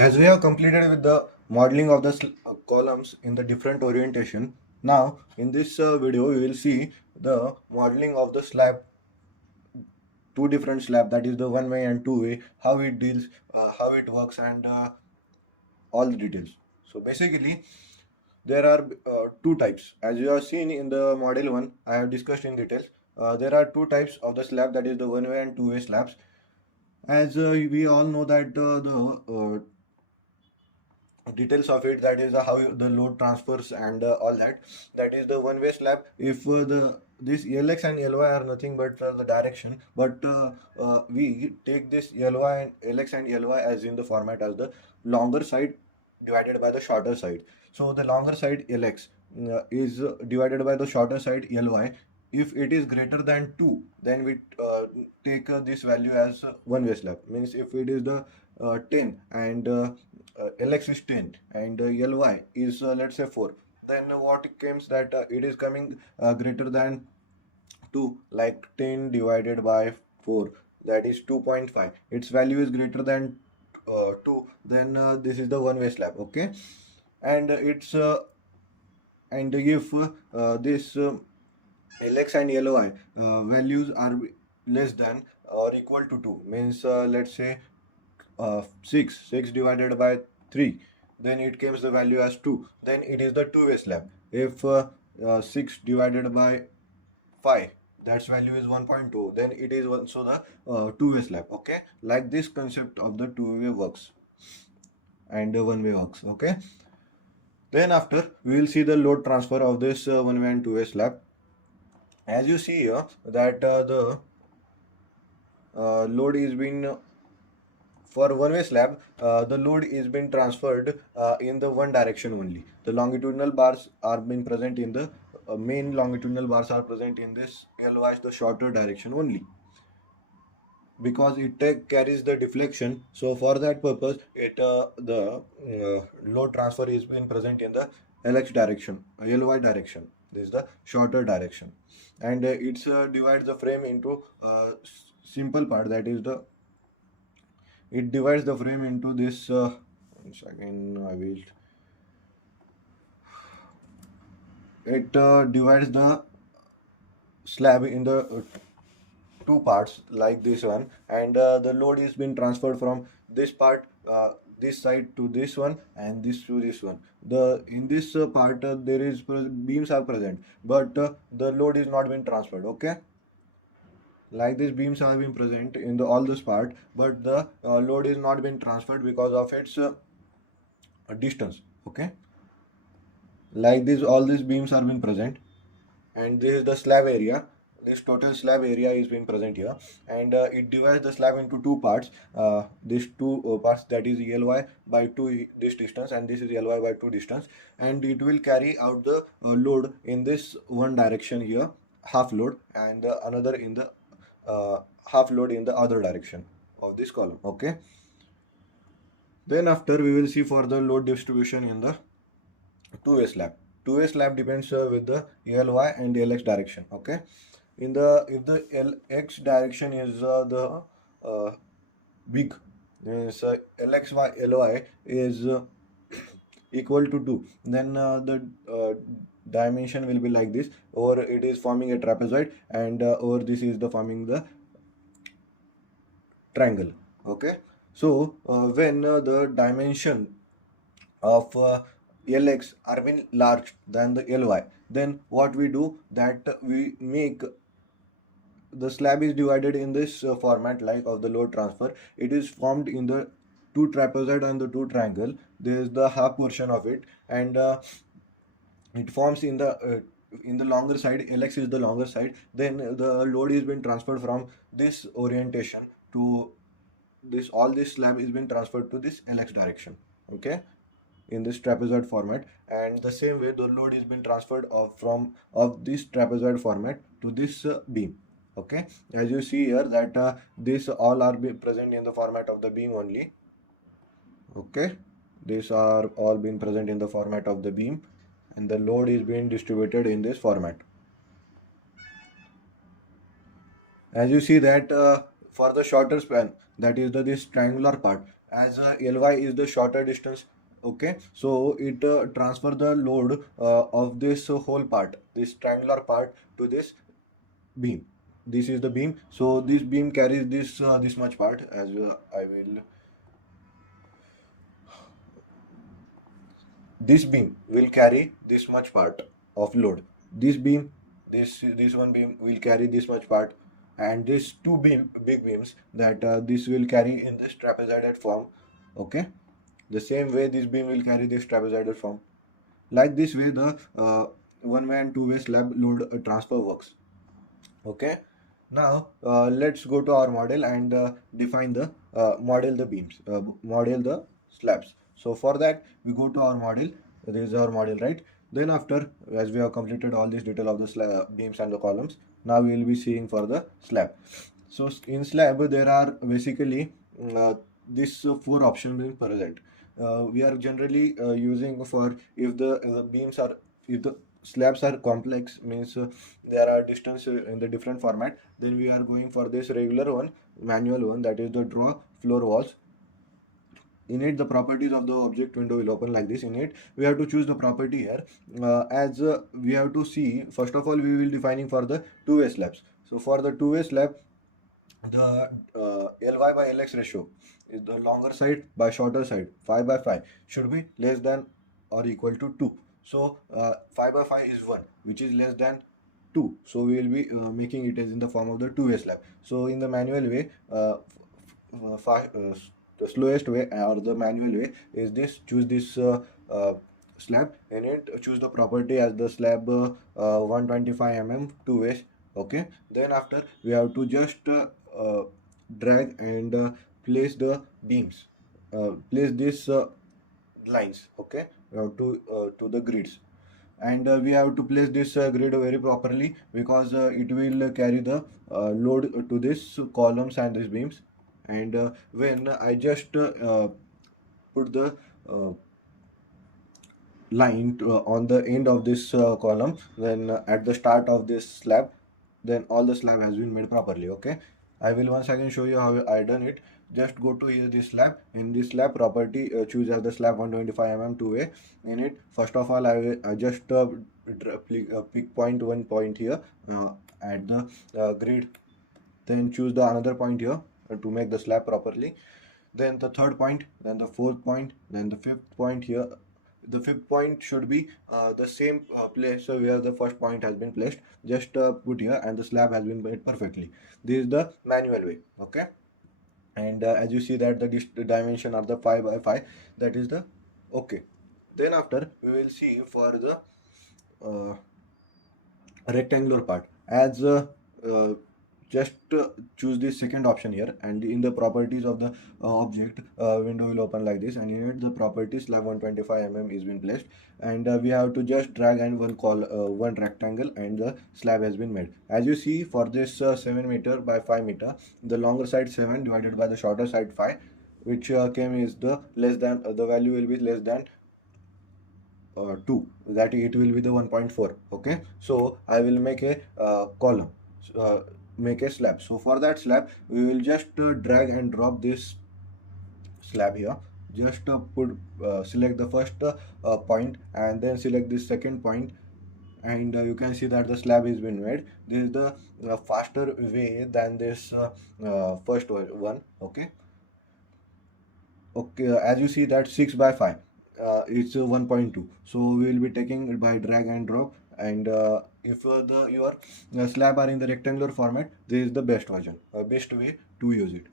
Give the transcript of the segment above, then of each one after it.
As we have completed with the modeling of the columns in the different orientation, now in this video we will see the modeling of the slab, two different slab, that is the one way and two way, how it deals, how it works, and all the details. So basically there are two types. As you have seen in the model 1, I have discussed in details. There are two types of the slab, that is the one way and two way slabs. As we all know that the details of it, that is how the load transfers and all that is the one way slab. If the this lx and ly are nothing but the direction, but we take this ly and lx and ly as in the format as the longer side divided by the shorter side. So the longer side lx is divided by the shorter side ly. If it is greater than 2, then we take this value as one way slab. Means if it is the 10 and lx is 10 and ly is let's say 4, then what it comes that it is coming greater than 2, like 10 divided by 4, that is 2.5. Its value is greater than 2, then this is the one way slab. Okay, and it's and if this lx and ly values are less than or equal to 2, means let's say 6 divided by 3, then it comes the value as 2, then it is the two-way slab. If 6 divided by 5, that's value is 1.2, then it is also the two-way slab. Okay, like this concept of the two-way works and one-way works. Okay, then after we will see the load transfer of this one-way and two-way slab. As you see here that the load is been for one-way slab, the load is been transferred in the one direction only. The longitudinal bars are been present in the main longitudinal bars are present in this ly, the shorter direction only, because it carries the deflection. So for that purpose, it the load transfer is been present in the lx direction, ly direction. This is the shorter direction, and it's divides the frame into simple part, that is the it divides the frame into this one second, I will it divides the slab in the two parts like this one, and the load is been transferred from this part, this side to this one, and this to this one. The in this part there is beams are present, but the load is not been transferred. Okay, like these beams have been present in the all this part, but the load is not been transferred because of its distance. Okay, like this all these beams are been present, and this is the slab area. This total slab area is being present here, and it divides the slab into two parts. These two parts, that is ly by 2 this distance, and this is ly by 2 distance, and it will carry out the load in this one direction here, half load, and another in the half load in the other direction of this column. Okay, then after we will see for the load distribution in the two-way slab. Two-way slab depends with the ly and lx direction. Okay, in the if the lx direction is the big, means lxy ly is equal to 2, then the dimension will be like this, or it is forming a trapezoid, and or this is the forming the triangle. Okay, so when the dimension of lx are been large than the ly, then what we do that we make the slab is divided in this format like of the load transfer. It is formed in the two trapezoid and the two triangle. There is the half portion of it, and it forms in the longer side. Lx is the longer side, then the load is been transferred from this orientation to this, all this slab is been transferred to this lx direction. Okay, in this trapezoid format, and the same way the load is been transferred of this trapezoid format to this beam. Okay, as you see here that this all are present in the format of the beam only. Okay, these are all been present in the format of the beam, and the load is being distributed in this format. As you see that for the shorter span, that is this triangular part, as ly is the shorter distance. Okay, so it transfer the load of this whole part, this triangular part, to this beam. This is the beam, so this beam carries this much part, as I will, this beam will carry this much part of load. This beam, this one beam will carry this much part, and these two big beams, that this will carry in this trapezoidal form. Okay, the same way this beam will carry this trapezoidal form. Like this way the one-way and two-way slab load transfer works. Okay, now let's go to our model and define the model the beams, model the slabs. So for that we go to our model. This is our model, right? Then after, as we have completed all this detail of the beams and the columns, now we will be seeing for the slab. So in slab there are basically this four options being present. We are generally using for, if the beams are, if the slabs are complex, means there are distance in the different format, then we are going for this regular one, manual one, that is the draw floor walls. In it, the properties of the object window will open like this. In it, we have to choose the property here. As we have to see, first of all we will defining for the two-way slabs. So for the two-way slab, the ly by lx ratio is the longer side by shorter side, 5 by 5, should be less than or equal to 2. So 5 by 5 is 1, which is less than 2. So we will be making it as in the form of the two-way slab. So in the manual way, the slowest way or the manual way is this: choose this slab, in it choose the property as the slab 125 mm two ways. Okay, then after we have to just drag and place the beams, place these lines. Okay, to the grids, and we have to place this grid very properly, because it will carry the load to this columns and these beams. And when I just put the uh, line on the end of this column, then at the start of this slab, then all the slab has been made properly. Okay, I will once again show you how I done it. Just go to here this slab. In this slab property, choose as the slab 125 mm two-way. In it, first of all I just pick point, one point here at the grid, then choose the another point here to make the slab properly, then the third point, then the fourth point, then the fifth point here. The fifth point should be the same place where the first point has been placed. Just put here, and the slab has been made perfectly. This is the manual way. Okay, and as you see that the dimension are the 5 by 5, that is the okay. Then after we will see for the uh, rectangular part, as just choose the second option here, and in the properties of the object, window will open like this, and in it the property slab 125 mm is been placed, and we have to just drag and one rectangle, and the slab has been made. As you see, for this 7 meter by 5 meter, the longer side 7 divided by the shorter side 5, which came is the less than, the value will be less than 2, that it will be the 1.4. Okay, so I will make a column, uh, make a slab. So for that slab we will just drag and drop this slab here. Just select the first point, and then select this second point, and you can see that the slab is been made. This is the faster way than this first one. Okay, okay, as you see that 6 by 5, it's 1.2. So we will be taking it by drag and drop, and if the your slab are in the rectangular format, this is the best version, best way to use it.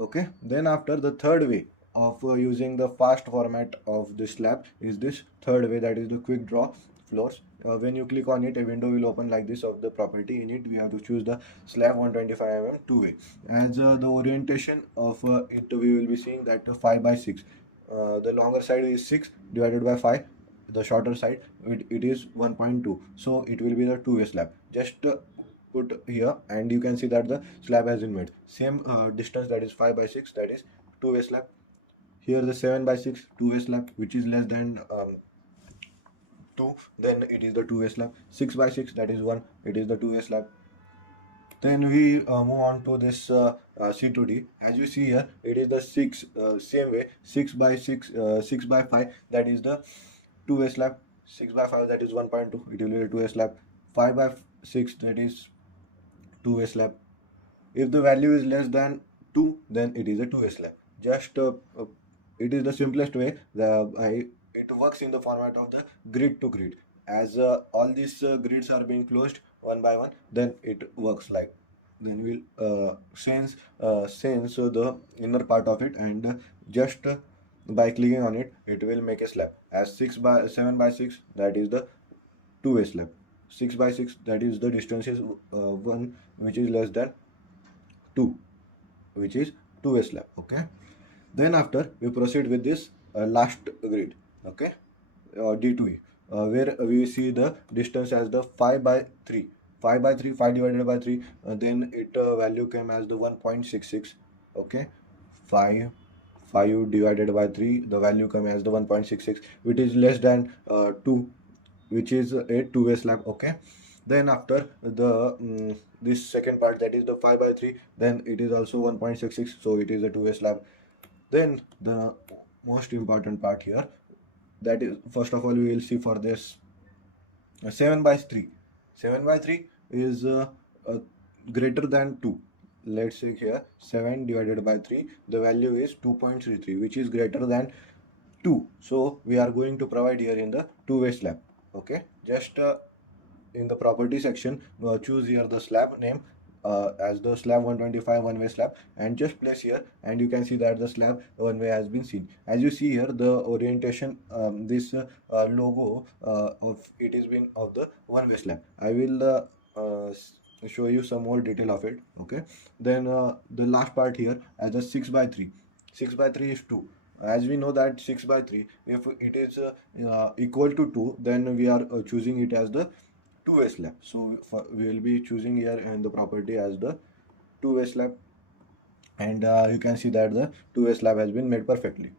Okay, then after, the third way of using the fast format of the slab is this third way, that is the quick draw floors. When you click on it, a window will open like this of the property. In it we have to choose the slab 125 mm two way. As the orientation of it, we will be seeing that 5 by 6, the longer side is 6 divided by 5, the shorter side it is 1.2, so it will be the two-way slab. Just put here, and you can see that the slab has been made. Same distance, that is 5 by 6, that is two-way slab. Here the 7 by 6 two-way slab, which is less than 2, then it is the two-way slab. 6 by 6, that is 1, it is the two-way slab. Then we move on to this C2D. As you see here, it is the same way 6 by 5, that is the two-way slab. 6 by 5, that is 1.2, it will be a two-way slab. 5 by 6, that is two-way slab. If the value is less than 2, then it is a two-way slab. Just it is the simplest way. It works in the format of the grid to grid. As all these grids are being closed one by one, then it works like. Then we'll sense the inner part of it, and just by clicking on it, it will make a slab. As 7 by 6, that is the two-way slab. 6 by 6, that is the distance is 1, which is less than 2, which is two-way slab. Okay, then after we proceed with this last grid. Okay, D2E, where we see the distance as the 5 by 3. 5 by 3, 5 divided by 3, then it value came as the 1.66. Okay, 5 5 divided by 3, the value come as the 1.66, which is less than 2, which is a two-way slab. Okay, then after the this second part, that is the 5 by 3, then it is also 1.66, so it is a two-way slab. Then the most important part here, that is, first of all, we will see for this 7 by 3. 7 by 3 is uh, greater than 2. Let's say here 7 divided by 3, the value is 2.33, which is greater than 2. So we are going to provide here in the two-way slab. Okay, just in the property section, choose here the slab name as the slab 125 one-way slab, and just place here, and you can see that the slab one way has been seen. As you see here, the orientation, this logo of it is been of the one-way slab. I will show you some more detail of it. Okay, then the last part here as a 6 by 3. 6 by 3 is 2. As we know that 6 by 3, if it is equal to 2, then we are choosing it as the two-way slab. So we will be choosing here in the property as the two-way slab, and you can see that the two-way slab has been made perfectly.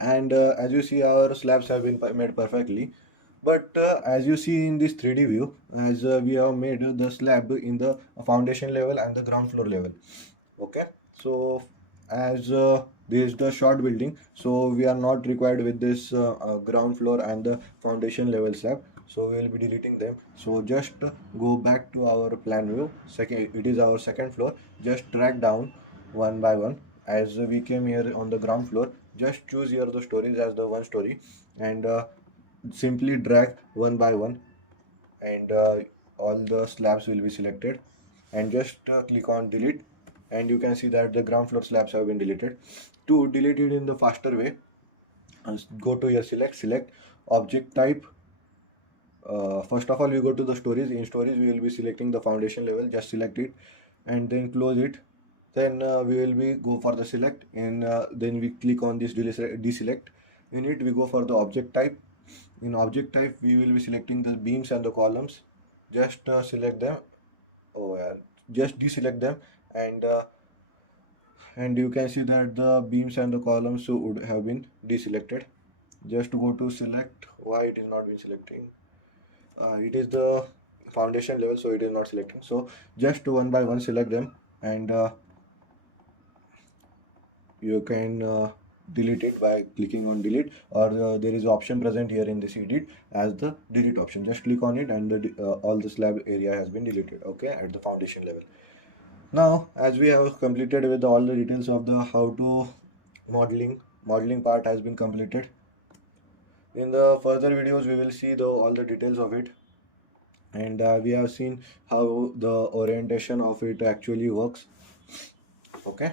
And as you see, our slabs have been made perfectly. But as you see in this 3D view, as we have made the slab in the foundation level and the ground floor level. Okay, so as this is the short building, so we are not required with this ground floor and the foundation level slab, so we will be deleting them. So just go back to our plan view. Second, it is our second floor. Just drag down one by one. As we came here on the ground floor, just choose here the stories as the one story, and simply drag one by one, and all the slabs will be selected, and just click on delete, and you can see that the ground floor slabs have been deleted. To delete it in the faster way, go to your select object type. First of all, we go to the stories. In stories, we will be selecting the foundation level. Just select it and then close it. Then we will be go for the select, and then we click on this deselect. In it, we go for the object type. In object type, we will be selecting the beams and the columns. Just select them. Oh yeah, just deselect them, and you can see that the beams and the columns would have been deselected. Just to go to select, why it is not been selecting? It is the foundation level, so it is not selecting. So just one by one select them, and you can delete it by clicking on delete, or there is option present here in this edit as the delete option. Just click on it, and all the slab area has been deleted. Okay, at the foundation level. Now, as we have completed with all the details of the how to modeling part has been completed. In the further videos, we will see all the details of it, and we have seen how the orientation of it actually works. Okay,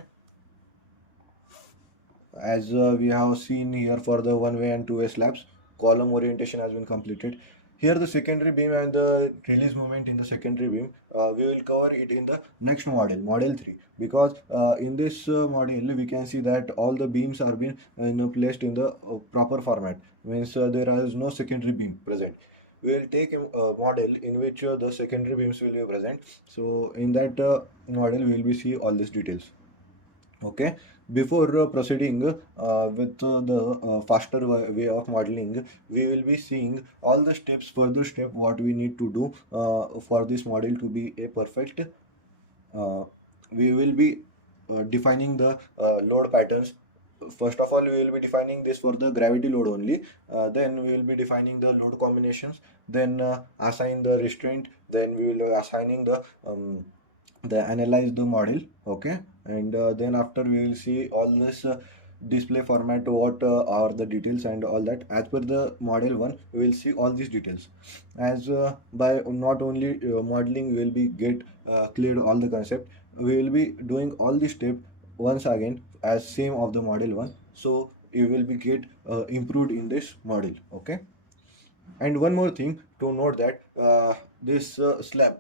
as we have seen here for the one-way and two-way slabs, column orientation has been completed. Here the secondary beam and the release moment in the secondary beam, we will cover it in the next model 3, because in this model we can see that all the beams are being placed in the proper format, means there is no secondary beam present. We will take a model in which the secondary beams will be present. So in that model we will be see all these details. Okay, before proceeding with the faster way of modeling, we will be seeing all the steps, further step what we need to do for this model to be a perfect we will be defining the load patterns. First of all, we will be defining this for the gravity load only. Then we will be defining the load combinations. Then assign the restraint. Then we will be assigning the analyze the model. Okay, and then after we will see all this display format, what are the details and all that. As per the model 1, we will see all these details. As by not only modeling we will be get cleared all the concept, we will be doing all the step once again as same of the model 1, so you will be get improved in this model. Okay, and one more thing to note that this slab,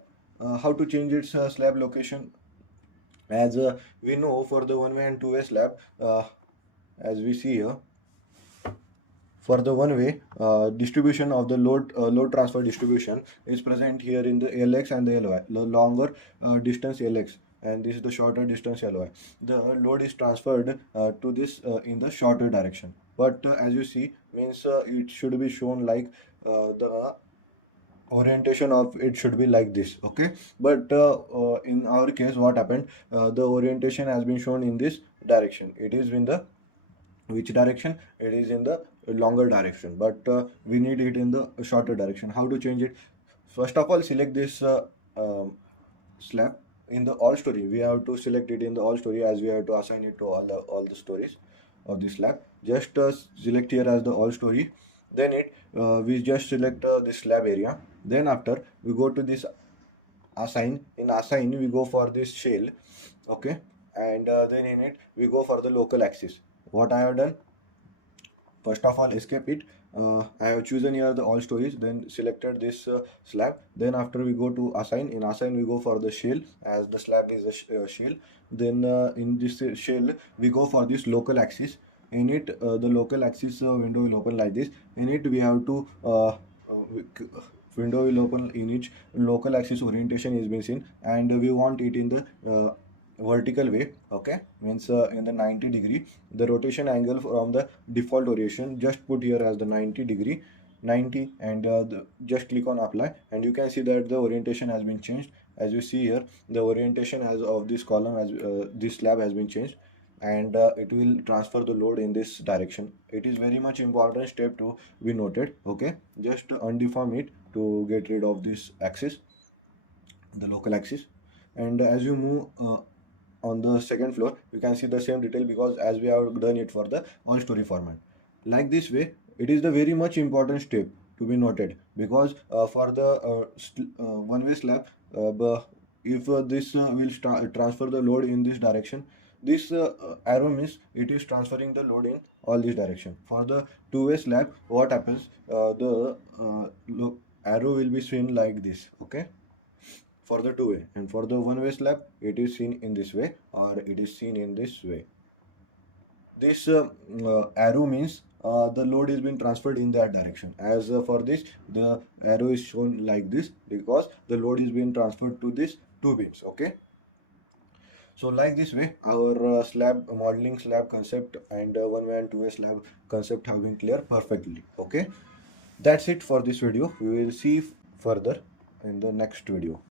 how to change its slab location. As we know, for the one way and two way slab, as we see here, for the one way distribution of the load transfer distribution is present here in the LX and the LY, the longer distance LX, and this is the shorter distance LY. The load is transferred to this in the shorter direction, but as you see, means it should be shown like the orientation of it should be like this. Okay, but in our case what happened, the orientation has been shown in this direction. It is in the which direction? It is in the longer direction, but we need it in the shorter direction. How to change it? First of all, select this slab in the all story. We have to select it in the all story, as we have to assign it to all the stories of the slab. Just select here as the all story. Then we just select this slab area. Then after we go to this assign. In assign we go for this shell. Okay, and then in it we go for the local axis. What I have done, first of all escape it. I have chosen here the all stories, then selected this slab. Then after we go to assign. In assign we go for the shell, as the slab is a shell. Then in this shell we go for this local axis. In it the local axis window will open like this. In it we have to window will open in each local axis orientation is being seen, and we want it in the vertical way. Okay, means in the 90 degree. The rotation angle from the default orientation, just put here as the 90 degree, 90, and just click on apply, and you can see that the orientation has been changed. As you see here, the orientation as of this column, as this slab has been changed, and it will transfer the load in this direction. It is very much important step to be noted. Okay, just undeform it to get rid of this axis, the local axis. And as you move on the second floor, you can see the same detail, because as we have done it for the all story format. Like this way, it is the very much important step to be noted, because for the one way slab, if this will transfer the load in this direction, this arrow means it is transferring the load in all this direction. For the two way slab, what happens, the arrow will be seen like this. Okay, for the two way, and for the one way slab it is seen in this way, or it is seen in this way. This arrow means the load is being transferred in that direction. As for this, the arrow is shown like this, because the load is being transferred to this two beams. Okay, so like this way, our slab modeling slab concept and one way and two way slab concept have been clear perfectly. Okay, that's it for this video. We will see further in the next video.